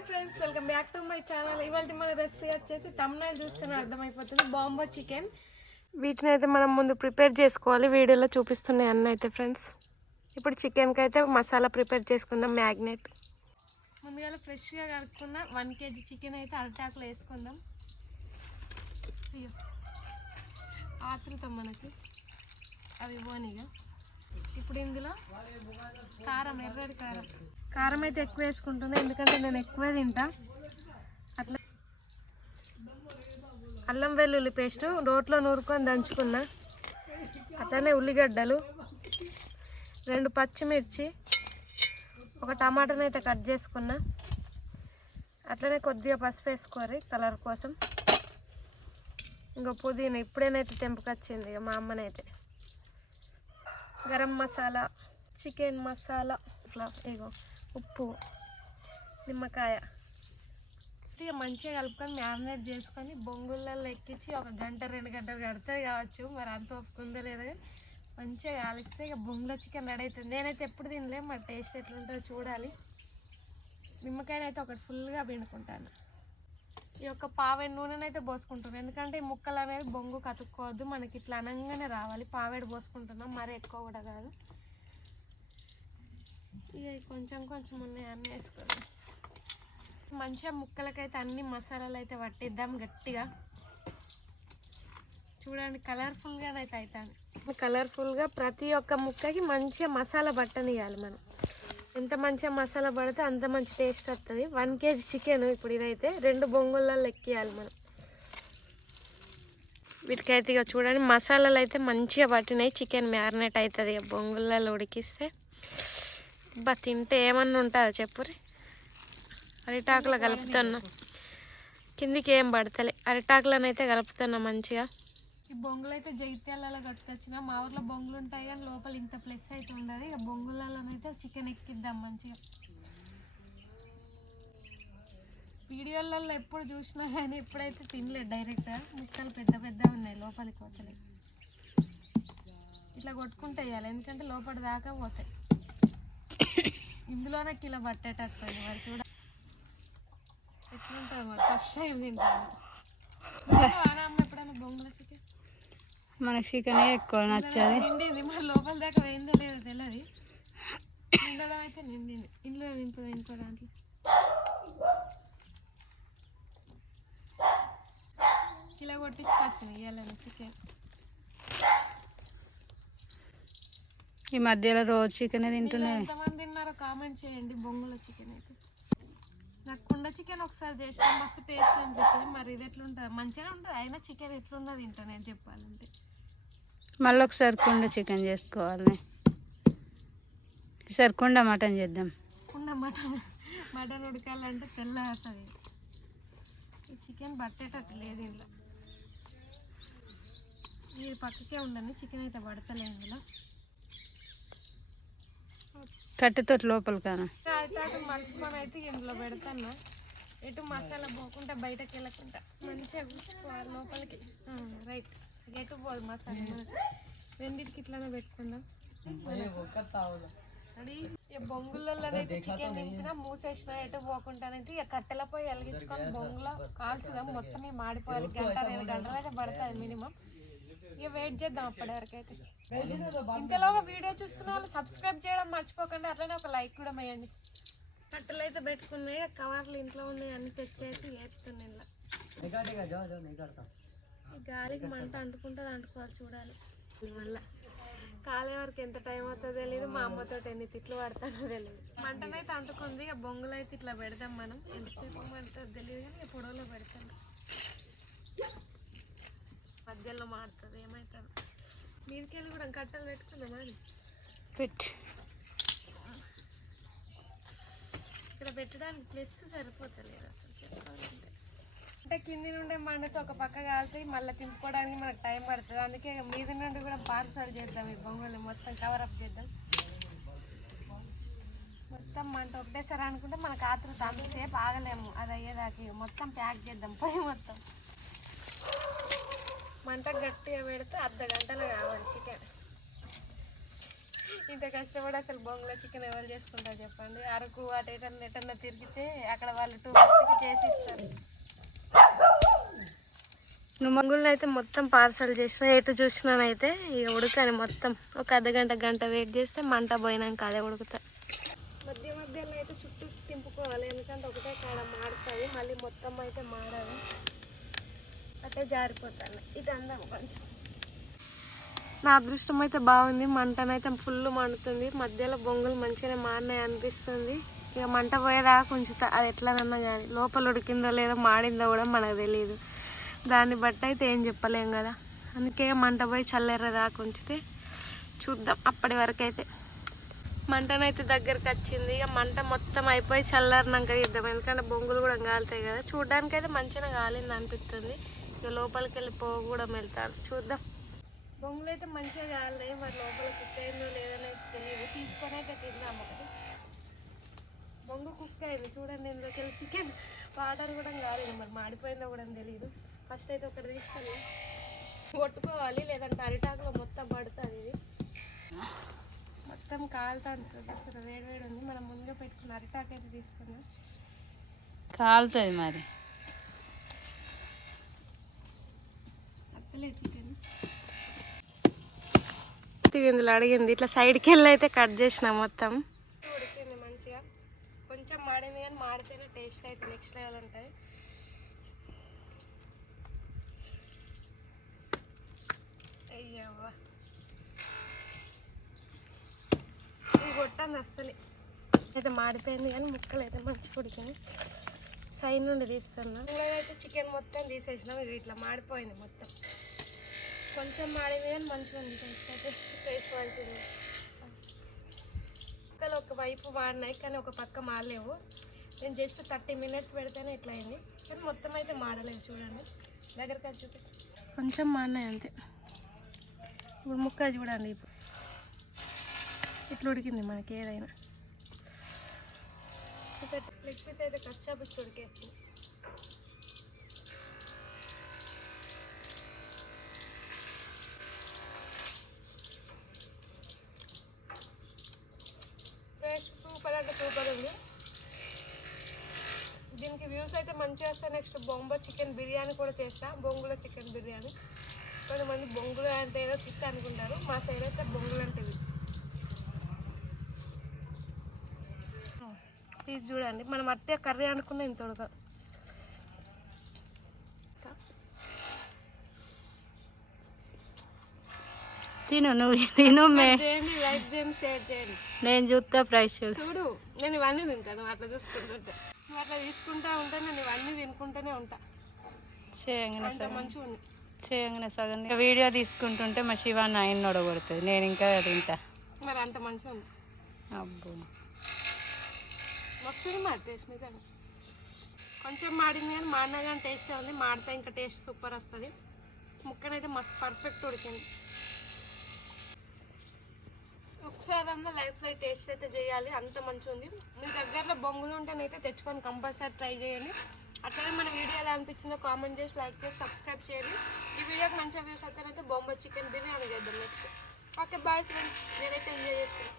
Hi friends, welcome back to my channel. ఇవాళ మన recipe వచ్చేసి తమ్నైల్ చూస్తేనే అర్థమైపోతుంది, బాంబో చికెన్. వీటిని అయితే మనం ముందు ప్రిపేర్ చేసుకోవాలి, వీడియోలో చూపిస్తున్నాయి అన్నీ అయితే ఫ్రెండ్స్. ఇప్పుడు చికెన్కి అయితే మసాలా ప్రిపేర్ చేసుకుందాం, మ్యాగ్నెట్. ముందుగా ఫ్రెష్గా కడుక్కున్న 1 kg చికెన్ అయితే అరటాకులో వేసుకుందాం. అయ్యో ఆతులుతాం మనకి అవి పోనీగా. ఇప్పుడు ఇందులో కారం, ఎర్రటి కారం అయితే ఎక్కువ వేసుకుంటున్నా, ఎందుకంటే నేను ఎక్కువే తింటా. అట్లా అల్లం వెల్లుల్లి పేస్టు రోట్లో నూరుకొని దంచుకున్నా. అట్లనే ఉల్లిగడ్డలు, 2 పచ్చిమిర్చి, ఒక టమాటాని అయితే కట్ చేసుకున్నా. అట్లనే కొద్దిగా పసుపు వేసుకోరు కలర్ కోసం. ఇంకా పుదీనా ఇప్పుడేనైతే తెంపుకొచ్చింది మా అమ్మనైతే. గరం మసాలా, చికెన్ మసాలా, ఇగో ఉప్పు, నిమ్మకాయ. ఇక మంచిగా కలుపుకొని మ్యారినేట్ చేసుకొని బొంగులలో ఎక్కించి 1 గంట 2 గంటలు కడుతుంది కావచ్చు, మరి అంత ఒప్పుకుందో లేదో. మంచిగా కాలిస్తే ఇక బొంగులో చికెన్ రెడీ అవుతుంది. నేనైతే ఎప్పుడు తినలే, మరి టేస్ట్ ఎట్లుంటుందో చూడాలి. నిమ్మకాయని అయితే ఒకటి ఫుల్గా పిండుకుంటాను. ఈ యొక్క పావేడు నూనెనైతే పోసుకుంటున్నాను, ఎందుకంటే ఈ ముక్కలు అనేది బొంగు కతుక్కోవద్దు, మనకి ఇట్లా అనంగానే రావాలి. పావేడు పోసుకుంటున్నాం, మరి ఎక్కువ కూడా కాదు. ఇక కొంచెం కొంచెం ఉన్నాయి అన్నీ వేసుకోవాలి. మంచిగా ముక్కలకైతే అన్ని మసాలాలు అయితే పట్టిద్దాం గట్టిగా. చూడండి కలర్ఫుల్గానైతే అవుతాను. కలర్ఫుల్గా ప్రతి ఒక్క ముక్కకి మంచిగా మసాలా పట్టనియాలి మనం. ఎంత మంచిగా మసాలా పడితే అంత మంచి టేస్ట్ వస్తుంది. 1 kg చికెన్ ఇప్పుడు ఇదైతే 2 బొంగులలో ఎక్కియాలి మనం. వీటికైతే ఇక చూడండి మసాలాలు అయితే మంచిగా పట్టినాయి, చికెన్ మ్యారినేట్ అవుతుంది ఇక బొంగులలో ఉడికిస్తే. తింటే ఏమన్నా ఉంటుందా చెప్పురి. అరిటాకులో కలుపుతున్నా, కిందికి ఏం పడతలే, అరిటాకులను అయితే కలుపుతున్నా మంచిగా. ఈ బొంగులు అయితే జగిత్యాలలో కట్టుకొచ్చిన. మా ఊర్లో బొంగులు ఉంటాయి కానీ లోపల ఇంత ప్లస్ అయితే ఉండదు. ఇక బొంగులలోనైతే చికెన్ ఎక్కిద్దాం మంచిగా. వీడియోలలో ఎప్పుడు చూసినా కానీ ఎప్పుడైతే తినలేదు డైరెక్ట్గా. ముక్కలు పెద్ద పెద్ద ఉన్నాయి, లోపలికి పోతలే. ఇట్లా కొట్టుకుంటే వేయాలి, ఎందుకంటే లోపల దాకా పోతాయి. ఇందులోనే కిలో పట్టేటట్టు మరి చూడ ఎట్లుంటుంది. మరి ఫస్ట్ టైం తింటాను. అమ్మ ఎప్పుడైనా బొంగుల చికెన్? మనకు చికెనే ఎక్కువ నచ్చది. నిండింది, మరి లోపల దాకా వేయిందో లేదో తెలియదు. నిండడం అయితే నిండింది. ఇంట్లో నింపుదా ఇంకో దాంట్లో. కిలో కొట్టించుకొచ్చింది ఇవ్వాలని చికెన్. ఈ మధ్యలో రోజు చికెన్ తింటున్నాయి. ఎంతమంది తిన్నారో కామెంట్ చేయండి. బొంగుల చికెన్ అయితే నాకు కుండ చికెన్ ఒకసారి చేసిన, మస్తు టేస్ట్ అనిపించింది. మరి ఇది ఎట్లుంటుంది, మంచిగా ఉంటుంది. అయినా చికెన్ ఎట్లుందో తింటా నేను చెప్పాలంటే. మళ్ళీ ఒకసారి కుండ చికెన్ చేసుకోవాలి. ఈసారి కుండ మటన్ చేద్దాం. కుండ మటన్ ఉడకాలంటే తెల్ల వస్తుంది. ఈ చికెన్ పట్టేటట్టు లేదు ఇంట్లో. ఇది పక్కకే ఉండని చికెన్ అయితే పడతలే ఇందులో. కట్టెతో లోపల కాను అయితే మలుచుకొని అయితే ఇందులో పెడతాను. ఎటు మసాలా పోకుండా బయటకు వెళ్ళకుండా మంచిగా కూర్చుకోవాలి లోపలికి. రైట్, ఎటు పోదు మసాలా. మనకి రెండింటికి ఇట్లానే పెట్టుకుందాం. ఇక బొంగులలోనైతే చికెన్ నింపినా మూసేసిన, ఎటు పోకుండానైతే ఇక కట్టెల పోయి వెలిగించుకొని బొంగులో కాల్చుదాం. మొత్తం మాడిపోవాలి. 1 గంట 2 గంటలు అయితే పడుతుంది మినిమం. ఇక వెయిట్ చేద్దాం అప్పటి వరకు అయితే. ఇంతలోగా వీడియో చూస్తున్న వాళ్ళు సబ్స్క్రైబ్ చేయడం మర్చిపోకండి, అట్లనే ఒక లైక్ కూడా వేయండి. కట్టెలు అయితే పెట్టుకున్నాయి, కవర్లు ఇంట్లో ఉన్నాయి అన్ని తెచ్చి అయితే వేస్తున్నాయి. గాలికి మంట అంటుకుంటుంది, అంటుకోవాలి చూడాలి. మళ్ళీ కాలే వరకు ఎంత టైం అవుతుందో తెలియదు, మా అమ్మతో ఎన్ని తిట్లు పడతానో తెలియదు. మంటనైతే అంటుకుంది. ఇక బొంగులు అయితే ఇట్లా పెడదాం మనం. ఎంతసేపు పడుతుందో తెలియదు కానీ పొడవులో పెడతాం. మధ్యలో మారుతుంది ఏమవుతుంది. మీదకి వెళ్ళి కూడా కట్టెలు పెట్టుకుందామా అని ఇక్కడ పెట్టడానికి ప్లస్ సరిపోతలేదు అసలు చెప్పాలంటే. అంటే కింది నుండే మండితే ఒక పక్క కాలుతాయి, మళ్ళీ తింపుకోవడానికి మనకు టైం పడుతుంది. అందుకే మీది నుండి కూడా పార్సల్ చేద్దాం. ఈ బొంగులు మొత్తం కవరప్ చేద్దాం. మొత్తం మంట ఒకటేసారి అనుకుంటే మనకు ఆతృత అంతసేపు ఆగలేము. అది అయ్యేదాకా మొత్తం ప్యాక్ చేద్దాం. పొయ్యి మొత్తం మంట గట్టిగా పెడితే 1/2 గంటలో కావాలి చికెన్. ఇంత కష్టపడి అసలు బొంగులో చికెన్ ఎవరు చేసుకుంటారు చెప్పండి. అరకు అటు ఎటన్నా తిరిగితే అక్కడ వాళ్ళు 250కి చేసి ఇస్తారు. నువ్వు మంగుళ్ళు అయితే మొత్తం పార్సల్ చేసిన ఎటు చూసినానైతే ఇక ఉడకాను మొత్తం. ఒక గంట వెయిట్ చేస్తే మంట పోయినాక అదే ఉడుకుతాయి. మధ్యలో అయితే చుట్టూ తింపుకోవాలి, ఎందుకంటే ఒకటే కాడ మాడుతుంది, మళ్ళీ మొత్తం అయితే మాడదు, అట్టే జారిపోతాను. ఇది అందాము కొంచెం. నా అదృష్టం అయితే బాగుంది, మంటనైతే ఫుల్ మండుతుంది, మధ్యలో బొంగులు మంచిగానే మాడినాయి అనిపిస్తుంది. ఇక మంట పోయేదాకా ఉంచుతా, అది ఎట్లనన్నా కానీ. లోపల ఉడికిందో లేదో మాడిందో కూడా మనకు తెలియదు, దాన్ని బట్టి అయితే ఏం చెప్పలేం కదా. అందుకే మంట పోయి చల్లేరదాకా ఉంచితే చూద్దాం. అప్పటి వరకు అయితే మంటనైతే దగ్గరకు వచ్చింది. ఇక మంట మొత్తం అయిపోయి చల్లారినాక ఇద్దాం, ఎందుకంటే బొంగులు కూడా కాలుతాయి కదా. చూడ్డానికి అయితే మంచిగా కాలింది అనిపిస్తుంది. ఇక లోపలికి వెళ్ళి పోగు కూడా వెళ్తాను, చూద్దాం. బొంగులు అయితే మంచిగా కాలినాయి, మరి లోపల కుక్ అయిందో లేదని అయితే తెలియదు. తీసుకొని అయితే తిందాం ఒకటి. బొంగు కుక్ అయింది చూడండి, ఇందులోకి వెళ్ళి చికెన్ వాటర్ కూడా కాలేదు, మరి మాడిపోయిందో కూడా తెలియదు. ఫస్ట్ అయితే ఒకటి తీసుకొని కొట్టుకోవాలి, లేదంటే అరిటాకులో మొత్తం పడుతుంది. ఇది మొత్తం కాలుతాను చూపిస్తారు, వేడి ఉంది. మనం ముందుగా పెట్టుకున్న అరిటాకు అయితే తీసుకుందాం. కాలుతుంది మరి అత్తలేదు చికెన్. ఇందులో అడిగింది ఇట్లా సైడ్కి వెళ్ళి అయితే కట్ చేసిన మొత్తం. ఉడికింది మంచిగా, కొంచెం మాడింది కానీ మాడితేనే టేస్ట్ అయితే నెక్స్ట్ లెవెల్ ఉంటుంది. అయ్యవ్వా ఇది కొట్టండి అసలు అయితే మాడిపోయింది, కానీ ముక్కలు అయితే మంచిగా ఉడికినాయి. సైడ్ నుండి తీస్తున్నా. అయితే చికెన్ మొత్తం తీసేసినాం, ఇది ఇట్లా మాడిపోయింది మొత్తం. కొంచెం మాడింది కానీ మంచిగా ఉంది, టేస్ట్ మంచిది. ముక్కలు ఒక వైపు మాడినాయి కానీ ఒక పక్క మాడలేవు. నేను జస్ట్ 30 minutes పెడితేనే ఇట్లా అయింది, కానీ మొత్తం అయితే మాడలేదు. చూడండి దగ్గరికి వచ్చి కొంచెం మాడినాయి అంతే. ఇప్పుడు ముక్క చూడండి, ఇప్పుడు ఇట్లా ఉడికింది మనకి ఏదైనా. లెగ్ పీస్ అయితే కచ్చా పిచ్చి ఉడికేస్తుంది. టేస్ట్ సూపర్ అంటే సూపర్ ఉంది. దీనికి వ్యూస్ అయితే మంచిగా వస్తాయి. నెక్స్ట్ బొంబో చికెన్ బిర్యానీ కూడా చేస్తా, బొంగులో చికెన్ బిర్యానీ. కొంతమంది బొంగులు అంటే ఏదో చిక్ అనుకుంటారు, మా సైడ్ అయితే బొంగులు అంటే ఇది. ఇది చూడండి, మనం అట్టే కర్రీ అనుకున్న ఇంత ఉడక. తిను, నువ్వు తిను, చేయండి, లైక్ చేయండి, షేర్ చేయండి. నేను చూస్తా ప్రైస్ చూడు. నేను ఇవన్నీ తింటాను, అట్లా చూసుకుంటుంటే. నువ్వు అట్లా తీసుకుంటా ఉంటే నేను ఇవన్నీ తినుకుంటూనే ఉంటా. మంచిగా ఉంది. చేయగానే సగం వీడియో తీసుకుంటుంటే మా శివాన్ని ఆయన నొడగొడుతుంది, నేను ఇంకా తింటా. మరి అంత మంచిగా ఉంది. అబ్బో మస్తుంది మరి టేస్ట్ నిజంగా. కొంచెం మాడింది కానీ మాడినా కానీ టేస్టే ఉంది, మాడితే ఇంకా టేస్ట్ సూపర్ వస్తుంది. ముక్కనైతే మస్తు పర్ఫెక్ట్ ఉడికింది. ఒకసారి అన్నా లైఫ్లో టేస్ట్ అయితే చేయాలి, అంత మంచిగా ఉంది. మీ దగ్గరలో బొంగులు ఉంటేనైతే తెచ్చుకొని కంపల్సరీ ట్రై చేయండి. అట్లనే మన వీడియో ఎలా అనిపించిందో కామెంట్ చేసి, లైక్ చేసి, సబ్స్క్రైబ్ చేయండి. ఈ వీడియోకి మంచిగా వ్యూస్ అయితేనైతే బొంబో చికెన్ బిర్యానీ చేద్దాం నెక్స్ట్. ఓకే బాయ్ ఫ్రెండ్స్, నేనైతే ఎంజాయ్ చేస్తాను.